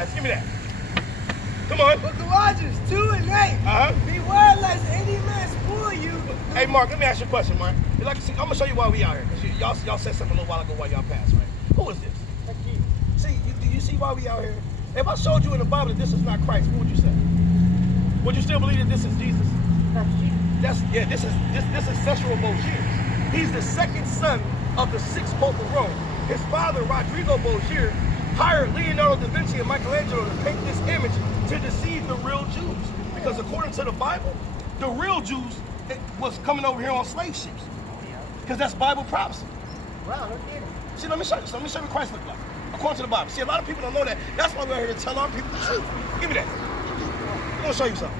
eyes. Give me that. Come on. But Colossians 2 and 8. Beware lest any man spoil you. Hey, Mark, let me ask you a question, Mark. I'm going to show you why we out here. Y'all said something a little while ago while y'all passed, right? Who is this? See, do you see why we out here? If I showed you in the Bible that this is not Christ, what would you say? Would you still believe that this is Jesus? This is Cecil Borgia. He's the second son of the sixth Pope of Rome. His father, Rodrigo Borgia, hired Leonardo da Vinci and Michelangelo to paint this image to deceive the real Jews. Because according to the Bible, the real Jews was coming over here on slave ships. Because that's Bible prophecy. Wow, no kidding. See, let me show you. Let me show you what Christ looked like. According to the Bible. See, a lot of people don't know that. That's why we're here to tell our people the truth. Give me that. I'm going to show you something.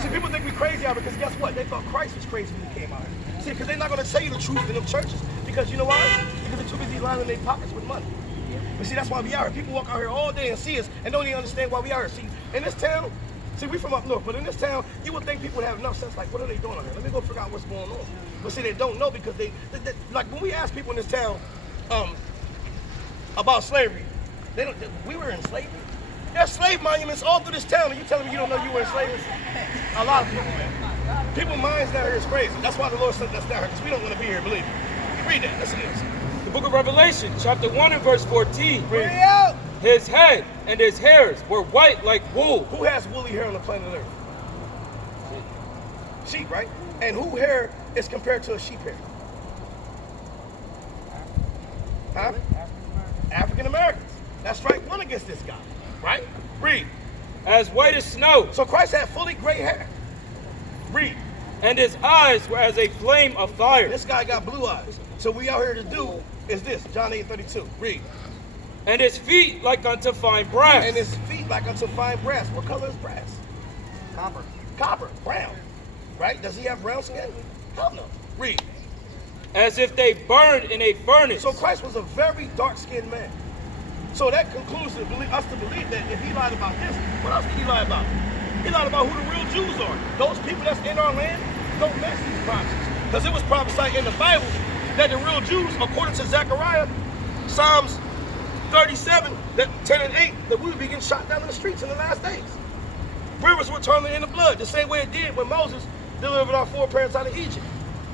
See, people think we're crazy out because guess what? They thought Christ was crazy when he came out here. See, because they're not going to tell you the truth in them churches. Because you know why? Because they're too busy lining their pockets with money. But see, that's why we out here. People walk out here all day and see us and don't even understand why we out here. See, in this town, see, we from up north, but in this town, you would think people would have enough sense, like, what are they doing out here? Let me go figure out what's going on. But see, they don't know because they like, when we ask people in this town about slavery, we were in slavery. There's slave monuments all through this town, and you telling me you don't know you were in slavery? A lot of people, man. People's minds down here is crazy. That's why the Lord sent us down here, because we don't want to be here, believe me. Read that, listen to this. The book of Revelation, chapter 1 and verse 14. Bring it out. His head and his hairs were white like wool. Who has woolly hair on the planet Earth? Sheep, right? And who hair is compared to a sheep hair? Huh? African Americans. That's right, one against this guy, right? Read. As white as snow. So Christ had fully gray hair. Read. And his eyes were as a flame of fire. This guy got blue eyes. So what we out here to do is this, John 8:32. Read. And his feet like unto fine brass. And his feet like unto fine brass. What color is brass? Copper. Copper, brown. Right? Does he have brown skin? Hell no. Read. As if they burned in a furnace. So Christ was a very dark-skinned man. So that concludes us to believe that if he lied about this, what else did he lie about? He lied about who the real Jews are. Those people that's in our land don't match these prophecies. Because it was prophesied in the Bible that the real Jews, according to Zechariah, Psalms 37, that 10 and 8, that we would be getting shot down in the streets in the last days. Rivers were turning into blood, the same way it did when Moses delivered our foreparents out of Egypt.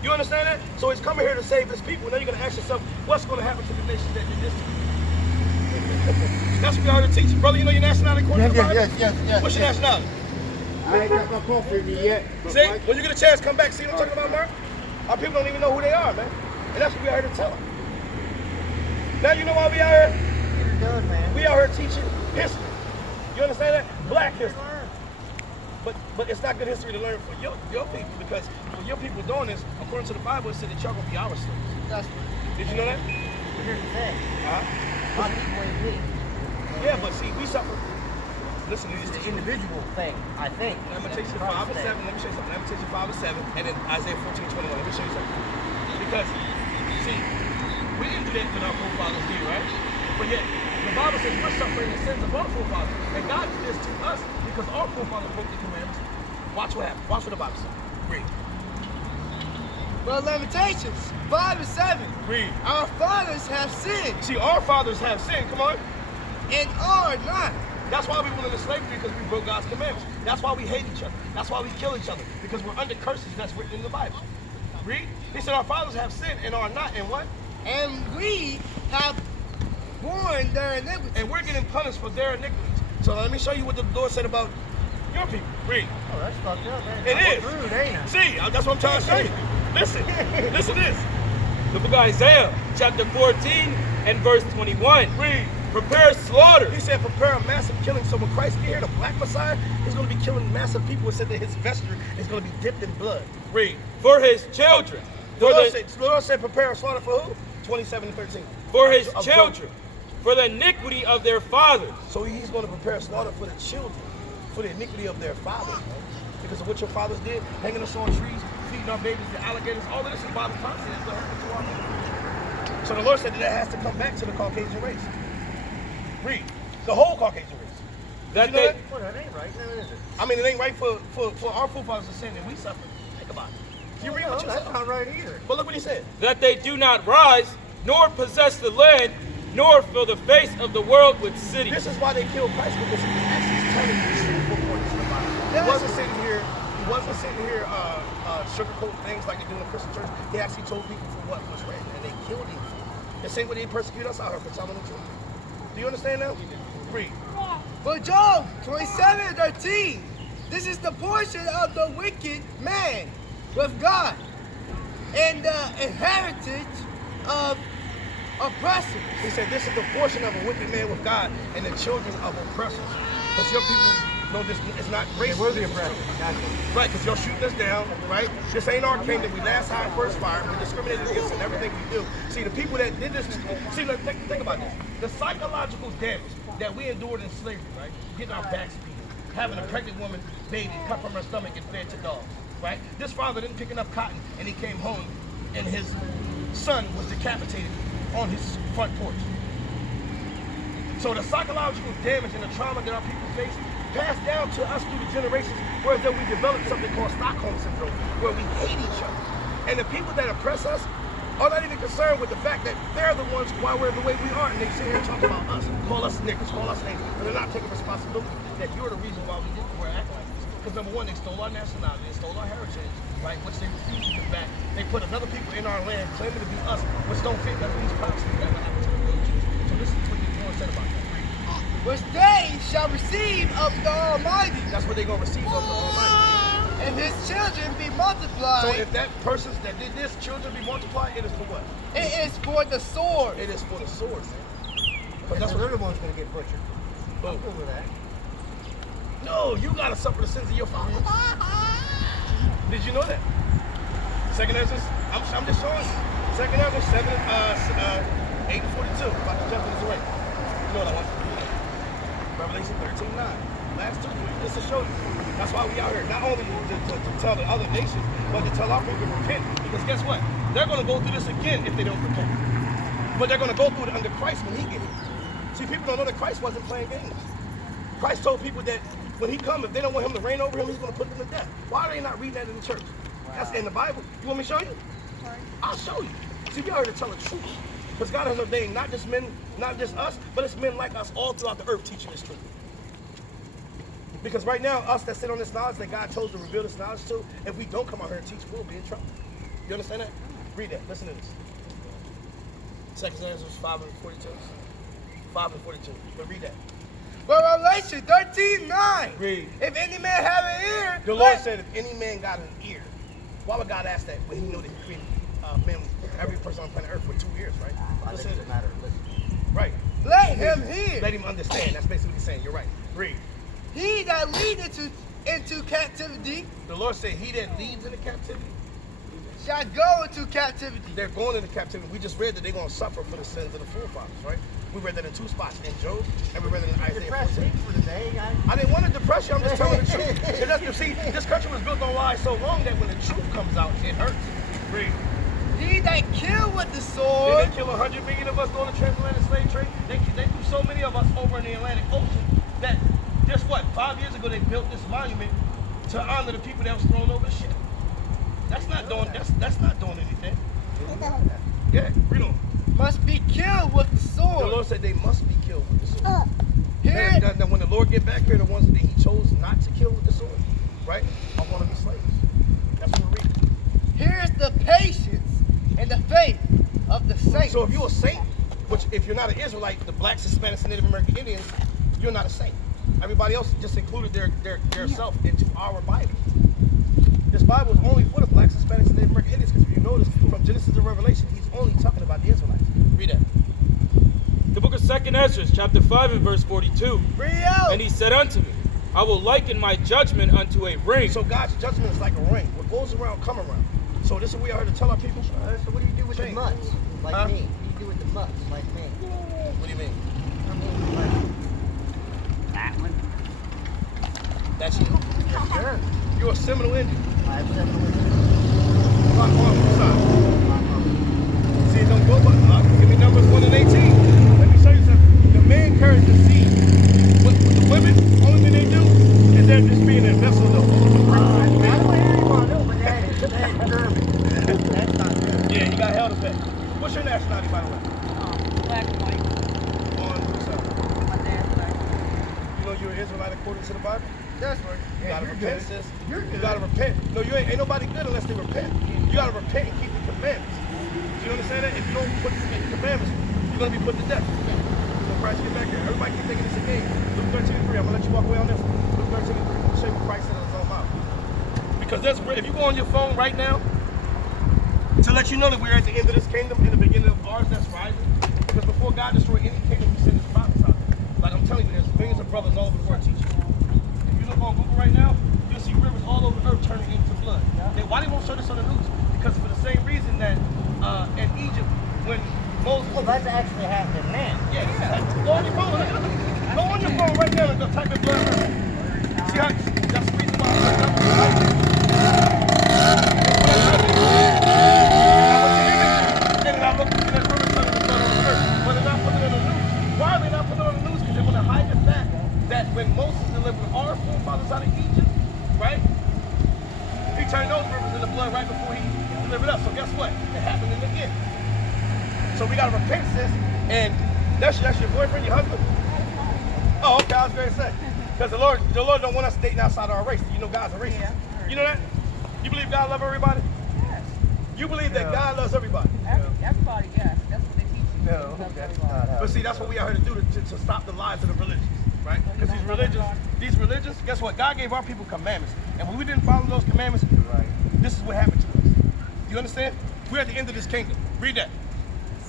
You understand that? So he's coming here to save his people. Now you're going to ask yourself, what's going to happen to the nations that did this to you? That's what we are to teach. Brother, you know your nationality according to the Bible? Yes. What's your nationality? I ain't got my coffee with me yet. See, when you get a chance, come back. See what I'm talking about, Mark? Our people don't even know who they are, man. And that's what we are here to tell them. Now you know why we out here? Good, man. We out here teaching history. You understand that? Black history. But it's not good history to learn for your people, because when your people doing this, according to the Bible, it said that y'all gonna be our slaves. That's right. Did you know that? But here's the thing. My people ain't me. Yeah, but see, we suffer. Listen, It's the individual thing, I think. Lamentation 5 and 7. Let me show you something. Lamentation 5 and 7, and then Isaiah 14:21. Let me show you something. Because, see, we didn't do that when our forefathers did, right? But yet, the Bible says we're suffering the sins of our forefathers. And God did this to us because our forefathers broke the commandments. Watch what happens. Watch what the Bible says. Read. Well, Lamentations 5 and 7. Read. Our fathers have sinned See, our fathers have sinned. Come on. and are not. That's why we went into slavery, because we broke God's commandments. That's why we hate each other. That's why we kill each other, because we're under curses that's written in the Bible. Read. He said our fathers have sinned and are not, and what? And we have borne their iniquity. And we're getting punished for their iniquities. So let me show you what the Lord said about your people. Read. Oh, that's fucked up, man. It is. Rude, ain't it? See, that's what I'm trying to show you. Listen. Listen to this. The book of Isaiah, chapter 14 and verse 21. Read. Prepare slaughter. He said prepare a massive killing. So when Christ get here, the black Messiah, he's going to be killing massive people. It said that his vesture is going to be dipped in blood. Read. For his children. The Lord said prepare a slaughter for who? 27 and 13. For his children. For the iniquity of their fathers. So he's going to prepare a slaughter for the children, for the iniquity of their fathers, man. Because of what your fathers did, hanging us on trees, feeding our babies to alligators, all of this in the Bible constantly is going to happen to our people. So the Lord said that has to come back to the Caucasian race. Read. The whole Caucasian race. That you know they, that? Well, that ain't right, now is it? I mean, it ain't right for our forefathers to sin and we suffer. Think about it. You read what you That's said. not right either. But look what he said. that they do not rise, nor possess the land, nor fill the face of the world with cities. This is why they killed Christ, because he actually is telling the truth according to the Bible. He wasn't sitting here. He wasn't sitting here sugarcoating things like they do in the Christian church. He actually told people for what was written, and they killed him for it. The same way they persecute us out here for telling the truth. Do you understand now? Read. For Job 27:13, this is the portion of the wicked man with God, and the inheritance of oppressors. He said this is the portion of a wicked man with God and the children of oppressors. Because your people know this is not grace. We're the oppressors. Right, because you're shooting us down, right? This ain't our kingdom. We last high, first fire. We discriminated against in everything we do. See, the people that did this, see, look, think about this. The psychological damage that we endured in slavery, right? Getting our backs beaten, having a pregnant woman, baby, cut from her stomach and fed to dogs, right? This father didn't pick enough cotton and he came home and his son was decapitated on his front porch. So the psychological damage and the trauma that our people face passed down to us through the generations, whereas then we developed something called Stockholm Syndrome, where we hate each other. And the people that oppress us are not even concerned with the fact that they're the ones why we're the way we are, and they sit here and talk about us, call us niggas, call us names, but they're not taking responsibility that you're the reason why we're acting like this. Because number one, they stole our nationality, they stole our heritage, right, which they refused to give back. They put another people in our land claiming to be us, which don't fit none of these prophecies that will happen to the real Jews. So this is what the Lord said about that. Which they shall receive of the Almighty, That's what they're going to receive of the Almighty. and his children be multiplied. So if that person that did this, children be multiplied, it is for what? It is for the sword. It is for the sword, man. But That's that's what what. the one's going to get butchered. I'm cool with that. No, you got to suffer the sins of your fathers. Did you know that? Second Ezra, I'm just showing you. Second Ezra 8:42. About to jump in this way. You know what I want. Revelation 13:9. Last two, just to show you. That's why we out here, not only to tell the other nations, but to tell our people to repent. Because guess what? They're going to go through this again if they don't repent. But they're going to go through it under Christ when he gets here. See, people don't know that Christ wasn't playing games. Christ told people that when he comes, if they don't want him to reign over him, he's going to put them to death. Why are they not reading that in the church? That's in the Bible. You want me to show you? I'll show you. See, we are here to tell the truth. Because God has ordained not just men, not just us, but it's men like us all throughout the earth teaching this truth. Because right now, us that sit on this knowledge that God chose to reveal this knowledge to, if we don't come out here and teach, we'll be in trouble. You understand that? Read that. Listen to this. 2 Samuel 5:42. 5:42. But read that. But Revelation 13:9. Read. If any man have an ear, The Lord said, if any man got an ear, why would God ask that when he knew that he created men, every person on planet Earth with 2 ears, right? Listen to this. Right. let him hear. Let him understand. That's basically what he's saying. You're right. Read. He that leadeth into captivity The Lord said, he that leads into captivity, shall go into captivity. they're going into captivity. We just read that they're going to suffer for the sins of the forefathers, right? We read that in 2 spots, in Job, and we read it in Isaiah 14. For the day, guys. I didn't want to depress you, I'm just telling the truth. And that's, see, this country was built on lies so long that when the truth comes out, it hurts. Read. He that kill with the Did sword, they kill 100 million of us during the transatlantic slave trade? They threw so many of us over in the Atlantic Ocean that just what, 5 years ago they built this monument to honor the people that was thrown over the ship. That's not doing anything. Yeah, read on. must be killed with the The sword. Lord said they must be killed with the sword. Here, Now, when the Lord get back here, the ones that he chose not to kill with the sword, right, are going to be slaves. That's what we're reading. here is the patience and the faith of the saints. So if you're a saint, which if you're not an Israelite, the blacks, Hispanics, and Native American Indians, you're not a saint. Everybody else just included their self into our Bible. This Bible is only for the blacks, Hispanics, and Native American Indians, because if you notice, from Genesis to Revelation, he's only talking about the Israelites. Read that. The book of 2 Ezra, chapter 5 and verse 42. Bring it out. And he said unto me, I will liken my judgment unto a ring. So God's judgment is like a ring. What goes around, come around. So this is what we are here to tell our people. So what do you do with the Change. mutts? Like Huh? me. What do you do with the mutts? Like me. What do you mean? I mean, like that one. That's you. Yes, sir. You're a Seminole Indian. I have 7 witnesses. Rock on the side. See, it don't go by. Give me numbers 1 and 18. Let me show you something. The man carries the seed. With the women, only thing they do is they're just being a vessel to hold the I person. don't hear you on it, but that is German. That's not good. Yeah, you got held to pay. What's your nationality, by the way? Black and white. you're an Israelite according to the Bible? That's right. You gotta repent, sis. You're You good. gotta repent. No, you ain't nobody good unless they repent. You gotta repent and keep the commandments. Do you understand that? If you don't put the commandments, you're gonna be put to death. So Christ, get back here. Everybody keep thinking it's a game. Luke 13:3. I'm gonna let you walk away on this. Luke 13:3. I'm gonna show you what Christ said in his own mouth. Because that's if you go on your phone right now to let you know that we're at the end of this kingdom, in the beginning of ours that's rising. Because before God destroyed any kingdom, he sent his prophets out. Like I'm telling you, there's millions of brothers all over the world teaching. If you look on Google right now, you'll see rivers all over the earth turning into blood. Why they won't show this on the news? Because for the same reason that in Egypt, when Moses... Well, that's actually happening now. Yeah. Go on your phone. Go on your phone right now and go type in blood river. See how... That's the reason why I looked up. And I looked at that river turning to blood on the earth. But they're not putting it on the news. Why are they not putting it on the news? Because they want to hide the fact that when Moses delivered our forefathers out of Egypt, right? He turned those rivers into blood right before he delivered us. So guess what? It happened in the end. So we gotta repent, sis. And that's your boyfriend, your husband? Oh, okay, I was going to say. Because the Lord don't want us dating outside our race. You know God's a racist. You know that? You believe God loves everybody? Yes. You believe that God loves everybody? Everybody, yes. That's what they teach you. No, that's not how. But see, that's what we are here to do to stop the lives of the religious, right? Because these religions, guess what? God gave our people commandments. And when we didn't follow those commandments, this is what happened to us. You understand? We're at the end of this kingdom. Read that.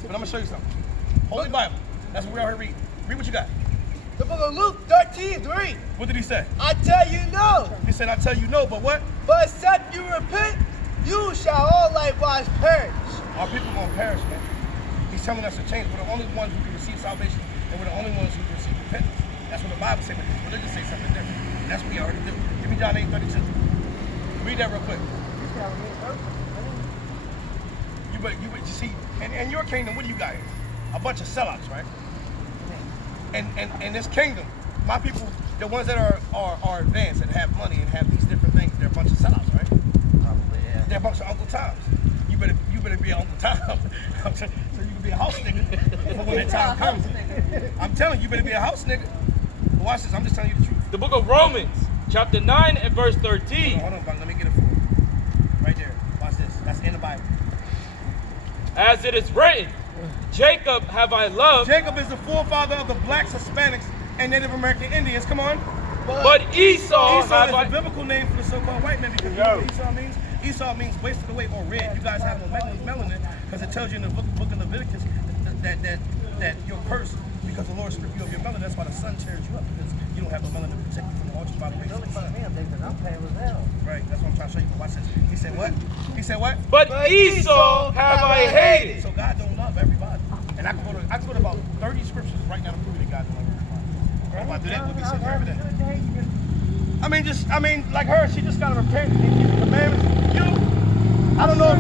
But I'm going to show you something. Holy Bible. That's what we're out here reading. Read what you got. The book of Luke 13:3. What did he say? I tell you no, He said, I tell you no, but what? but except you repent, you shall all likewise perish. Our people going to perish, man. He's telling us to change. We're the only ones who can receive salvation, and we're the only ones who can receive repentance. That's what the Bible says, but these religions say something different. And that's what we are to do. Give me John 8:32. Read that real quick. You see, in your kingdom, what do you got here? A bunch of sellouts, right? And in this kingdom, my people, the ones that are advanced and have money and have these different things, they're a bunch of sellouts, right? Probably, yeah. They're a bunch of Uncle Toms. You better be an Uncle Tom, so you can be a house nigga for when that time comes. I'm telling you, you better be a house nigga. But watch this, I'm just telling you the truth. The book of Romans, chapter 9 and verse 13. Hold on, let me get it for you. Right there. Watch this. That's in the Bible. As it is written, Jacob have I loved, Jacob is the forefather of the blacks, Hispanics, and Native American Indians. Come on. but Esau Esau have is I... a biblical name for the so-called white man because you know what Esau means? Esau means wasted away or red. You guys have no melanin because it tells you in the book of Leviticus that you're cursed because the Lord stripped you of your melanin. That's why the sun tears you up because you don't have no melanin to protect you from the ultras by the race of the sun. I'm paying with hell. Right, that's what I'm trying to show you. Watch this. He said what? He said what? But Esau have I hated. So God don't love everybody. And I can go to about 30 scriptures right now to prove that God don't love everybody. If I do that, we'll be sitting here every day. I mean, like her, she just gotta repent and keep the commandments. I don't know.